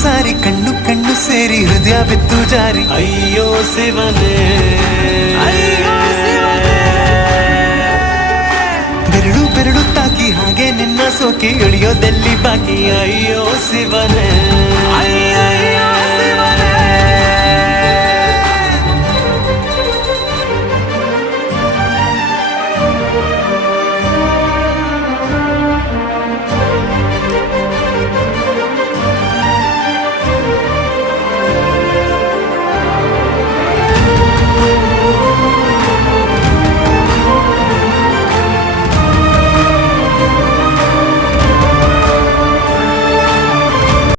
ಸಾರಿ ಕಣ್ಣು ಕಣ್ಣು ಸೇರಿ ಹೃದಯ ಬಿತ್ತು ಜಾರಿ ಅಯ್ಯೋ ಶಿವನೇ ಬೆರಳು ಬೆರಳು ತಾಕಿ ಹಾಗೆ ನಿನ್ನ ಸೋಕಿ ಇಳಿಯೋದೆಲ್ಲಿ ಬಾಕಿ ಅಯ್ಯೋ ಶಿವನೇ